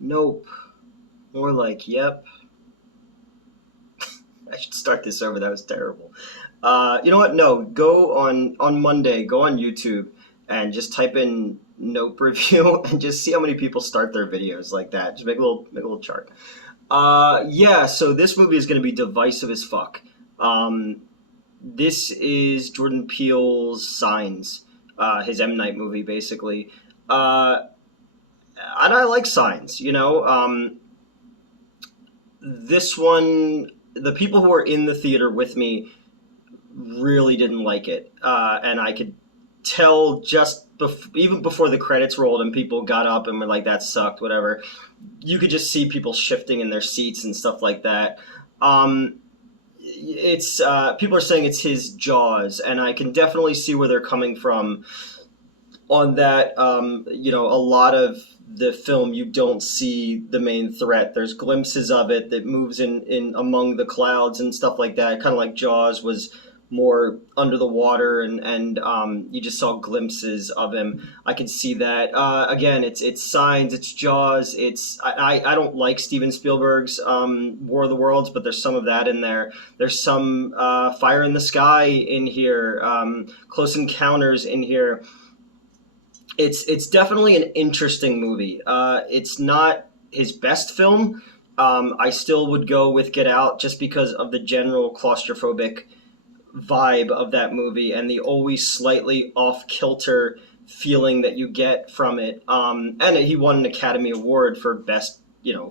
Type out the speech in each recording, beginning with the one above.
Nope. More like, yep. I should start this over. That was terrible. You know what? No, go on Monday. Go on YouTube and just type in Nope review and just see how many people start their videos like that. Just make a little chart. Yeah. So this movie is going to be divisive as fuck. Um, this is Jordan Peele's Signs, his M Night movie, basically. Uh, and I like Signs. This one, the people who were in the theater with me really didn't like it, and I could tell even before the credits rolled and people got up and were like, "That sucked," whatever. You could just see people shifting in their seats and stuff like that. Um, it's People are saying it's his Jaws, and I can definitely see where they're coming from on that. A lot of the film you don't see the main threat. There's glimpses of it that moves in among the clouds and stuff like that. Kind of like Jaws was more under the water, and you just saw glimpses of him. I could see that. Again, it's Signs, it's Jaws. I don't like Steven Spielberg's War of the Worlds, but there's some of that in there. There's some Fire in the Sky in here, Close Encounters in here. It's definitely an interesting movie. It's not his best film. I still would go with Get Out just because of the general claustrophobic vibe of that movie and the always slightly off kilter feeling that you get from it. And he won an Academy Award for best,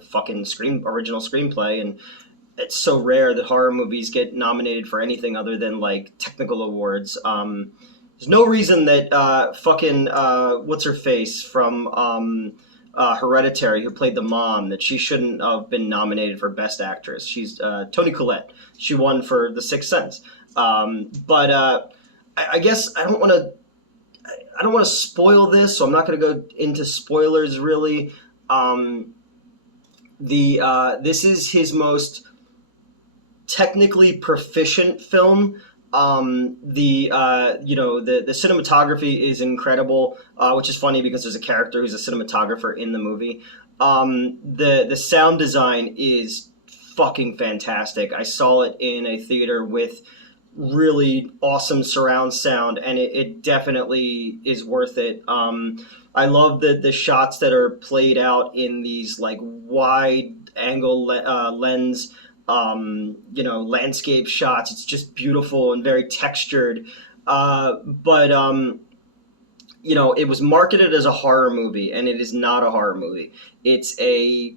fucking original screenplay, and it's so rare that horror movies get nominated for anything other than like technical awards. There's no reason that fucking what's her face from Hereditary, who played the mom, that she shouldn't have been nominated for Best Actress. She's Toni Collette. She won for The Sixth Sense. But I guess I don't want to spoil this, so I'm not going to go into spoilers really. This is his most technically proficient film. The cinematography is incredible, which is funny because there's a character who's a cinematographer in the movie. The sound design is fucking fantastic. I saw it in a theater with really awesome surround sound, and it definitely is worth it. I love the shots that are played out in these like wide angle lens, landscape shots. It's just beautiful and very textured. But it was marketed as a horror movie, and it is not a horror movie. It's a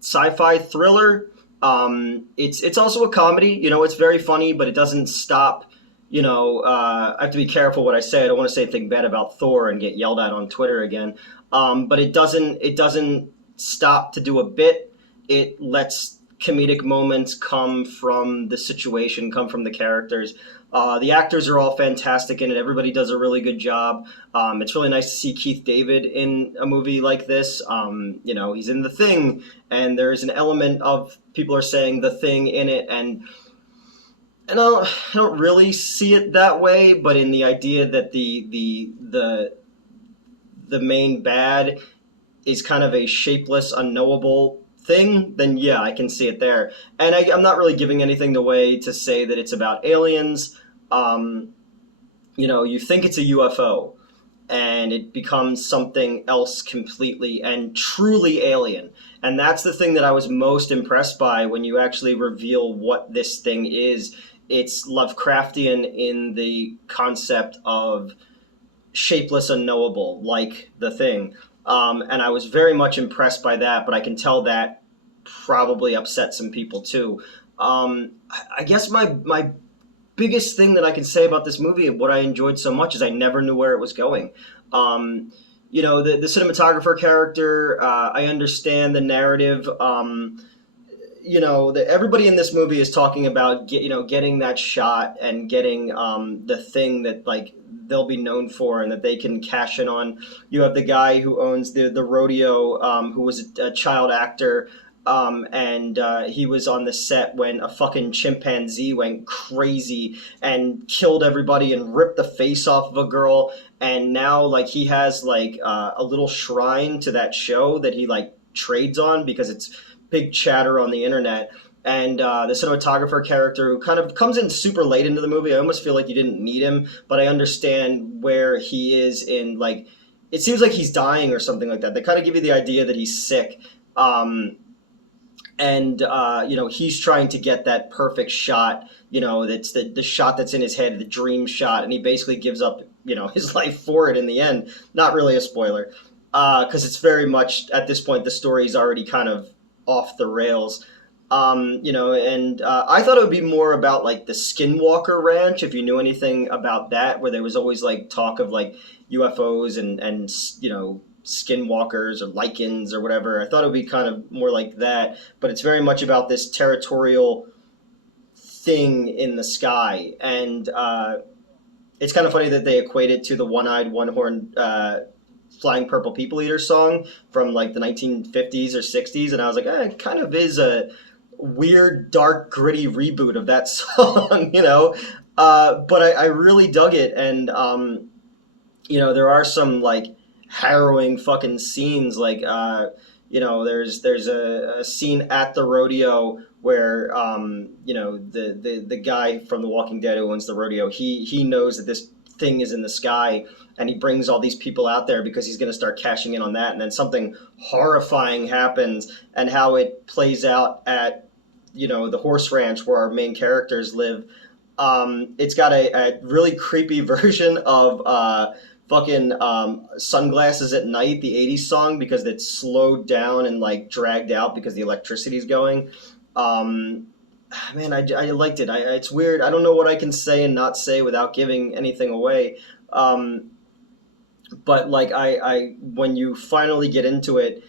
sci-fi thriller. It's also a comedy. It's very funny, but it doesn't stop. I have to be careful what I say. I don't want to say anything bad about Thor and get yelled at on Twitter again. But it doesn't stop to do a bit. It lets comedic moments come from the situation, come from the characters. The actors are all fantastic in it. Everybody does a really good job. It's really nice to see Keith David in a movie like this. He's in The Thing, and there's an element of people are saying The Thing in it, and I don't really see it that way, but in the idea that the main bad is kind of a shapeless, unknowable thing, then yeah, I can see it there. And I'm not really giving anything away to say that it's about aliens. You think it's a UFO, and it becomes something else completely and truly alien. And that's the thing that I was most impressed by when you actually reveal what this thing is. It's Lovecraftian in the concept of shapeless, unknowable, like the thing. And I was very much impressed by that, but I can tell that probably upset some people too. I guess my biggest thing that I can say about this movie and what I enjoyed so much is I never knew where it was going. The cinematographer character, I understand the narrative. Everybody in this movie is talking about getting that shot and getting the thing that like they'll be known for and that they can cash in on. You have the guy who owns the rodeo, who was a child actor. And he was on the set when a fucking chimpanzee went crazy and killed everybody and ripped the face off of a girl. And now, like, he has like a little shrine to that show that he like trades on because it's big chatter on the internet. And the cinematographer character who kind of comes in super late into the movie, I almost feel like you didn't need him, but I understand where he is in, like, it seems like he's dying or something like that. They kind of give you the idea that he's sick. And he's trying to get that perfect shot, that's the shot that's in his head, the dream shot, and he basically gives up his life for it in the end. Not really a spoiler, because it's very much at this point the story's already kind of off the rails. And I thought it would be more about like the Skinwalker Ranch, if you knew anything about that, where there was always like talk of like UFOs and skinwalkers or lichens or whatever. I thought it would be kind of more like that, but it's very much about this territorial thing in the sky. And it's kind of funny that they equate it to the one-eyed, one-horned Flying Purple People Eater song from like the 1950s or 60s. And I was like, it kind of is a weird, dark, gritty reboot of that song, but I really dug it. And, there are some like harrowing fucking scenes, like there's a scene at the rodeo where the guy from The Walking Dead who owns the rodeo, he knows that this thing is in the sky, and he brings all these people out there because he's going to start cashing in on that, and then something horrifying happens. And how it plays out at the horse ranch where our main characters live, it's got a really creepy version of fucking Sunglasses at Night, the 80s song, because it's slowed down and like dragged out because the electricity's going. Man, I liked it. It's weird. I don't know what I can say and not say without giving anything away. But like I when you finally get into it,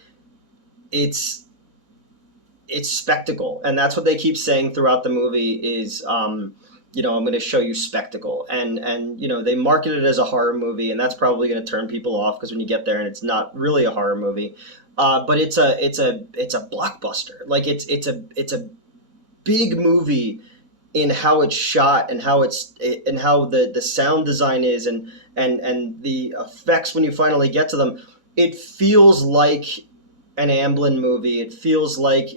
it's spectacle, and that's what they keep saying throughout the movie is I'm going to show you spectacle, and they market it as a horror movie, and that's probably going to turn people off because when you get there and it's not really a horror movie, but it's a blockbuster. Like it's a big movie in how it's shot and how the sound design is, and the effects when you finally get to them. It feels like an Amblin movie. It feels like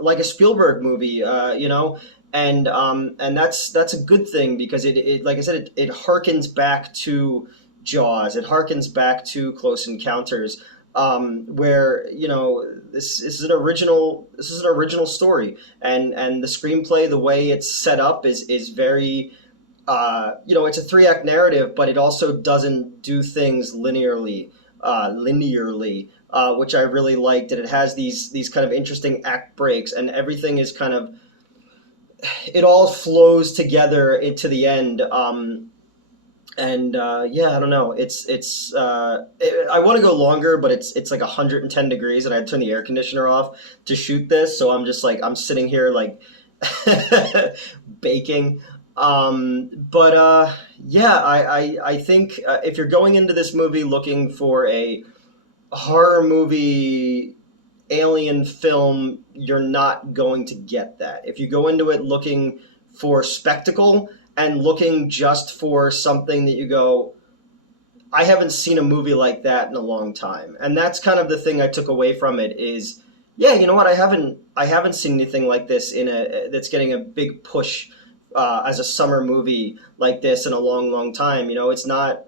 like a Spielberg movie, and that's a good thing, because it like I said, it harkens back to Jaws. It harkens back to Close Encounters, where this is an original story, and the screenplay, the way it's set up is very it's a 3-act narrative, but it also doesn't do things linearly, which I really liked. And it has these kind of interesting act breaks, and everything is kind of, it all flows together into the end. I don't know. I want to go longer, but it's like 110 degrees, and I had to turn the air conditioner off to shoot this. So I'm just like, I'm sitting here like baking. I think if you're going into this movie looking for a horror movie alien film, you're not going to get that. If you go into it looking for spectacle and looking just for something that you go, I haven't seen a movie like that in a long time. And that's kind of the thing I took away from it is, yeah, you know what? I haven't seen anything like this that's getting a big push as a summer movie like this in a long, long time. It's not,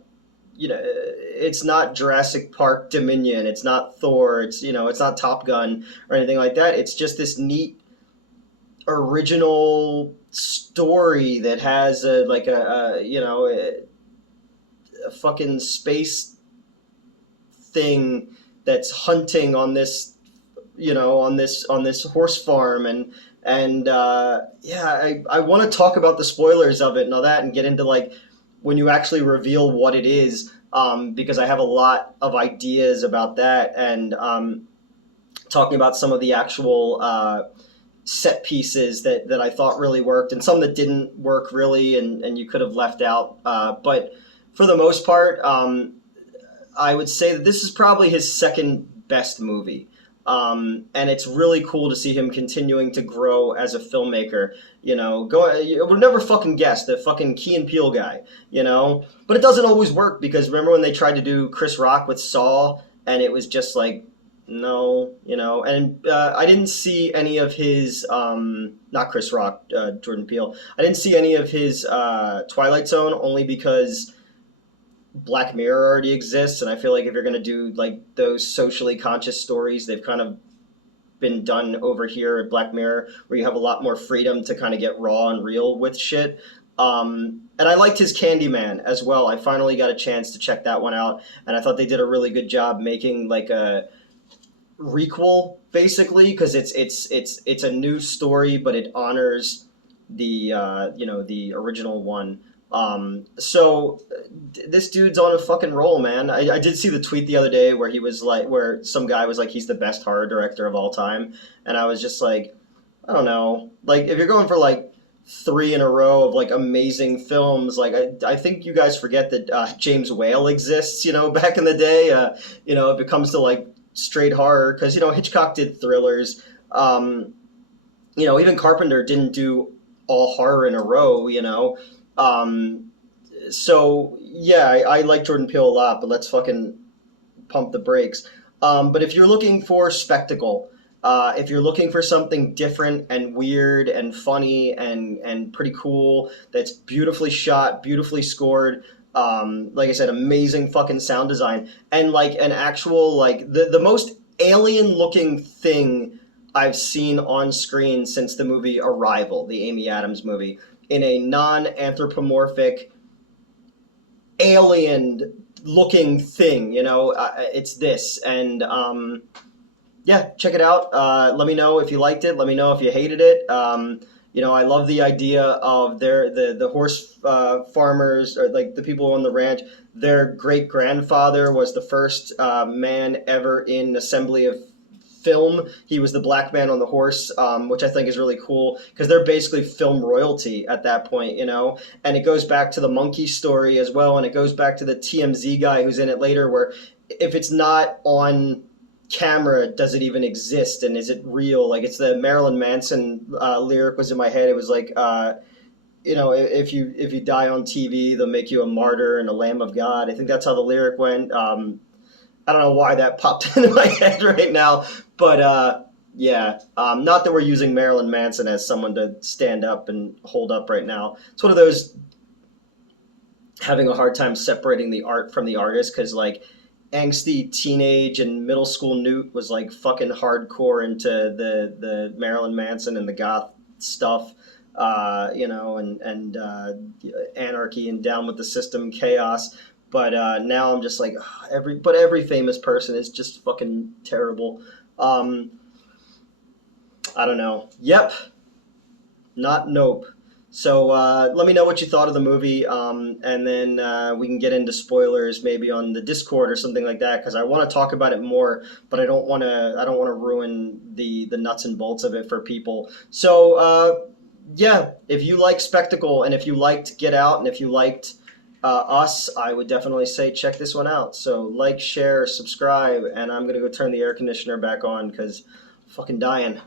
it's not Jurassic Park Dominion. It's not Thor. It's not Top Gun or anything like that. It's just this neat original story that has a fucking space thing that's hunting on this horse farm, and I want to talk about the spoilers of it and all that, and get into like when you actually reveal what it is, because I have a lot of ideas about that, and talking about some of the actual set pieces that I thought really worked, and some that didn't work really, and you could have left out. But for the most part, I would say that this is probably his second best movie. And it's really cool to see him continuing to grow as a filmmaker. You would never fucking guess the fucking Key and Peele guy, But it doesn't always work, because remember when they tried to do Chris Rock with Saw, and it was just like No, and I didn't see any of his, not Chris Rock, Jordan Peele. I didn't see any of his Twilight Zone only because Black Mirror already exists, and I feel like if you're gonna do like those socially conscious stories, they've kind of been done over here at Black Mirror, where you have a lot more freedom to kind of get raw and real with shit. And I liked his Candyman as well. I finally got a chance to check that one out, and I thought they did a really good job making like a requel basically because it's a new story, but it honors the the original one. So this dude's on a fucking roll, man. I did see the tweet the other day where he was like, where some guy was like, he's the best horror director of all time, and I was just like, I don't know, like if you're going for like three in a row of like amazing films, like I think you guys forget that James Whale exists. Back in the day, if it comes to like straight horror, because Hitchcock did thrillers. Even Carpenter didn't do all horror in a row. Um, so yeah, I like Jordan Peele a lot, but let's fucking pump the brakes. But if you're looking for spectacle, if you're looking for something different and weird and funny and pretty cool, that's beautifully shot, beautifully scored, like I said, amazing fucking sound design, and like an actual like the most alien looking thing I've seen on screen since the movie Arrival, the Amy Adams movie, in a non anthropomorphic alien looking thing. It's this, and yeah, check it out. Let me know if you liked it. Let me know if you hated it. I love the idea of the horse farmers, or like the people on the ranch. Their great grandfather was the first man ever in assembly of film. He was the black man on the horse, which I think is really cool because they're basically film royalty at that point. And it goes back to the monkey story as well, and it goes back to the TMZ guy who's in it later, where if it's not on camera, does it even exist, and is it real? Like, it's the Marilyn Manson lyric was in my head. It was like, if you die on TV, they'll make you a martyr and a lamb of God. I think that's how the lyric went. I don't know why that popped into my head right now, but yeah, not that we're using Marilyn Manson as someone to stand up and hold up right now. It's one of those having a hard time separating the art from the artist, because like angsty teenage and middle school Newt was like fucking hardcore into the Marilyn Manson and the goth stuff, and anarchy and down with the system chaos. But now I'm just like, ugh, every famous person is just fucking terrible. Um, I don't know. Yep, not nope. So let me know what you thought of the movie, and then we can get into spoilers maybe on the Discord or something like that, because I want to talk about it more, but I don't want to. I don't want to ruin the nuts and bolts of it for people. So yeah, if you like spectacle, and if you liked Get Out, and if you liked Us, I would definitely say check this one out. So like, share, subscribe, and I'm gonna go turn the air conditioner back on because I'm fucking dying.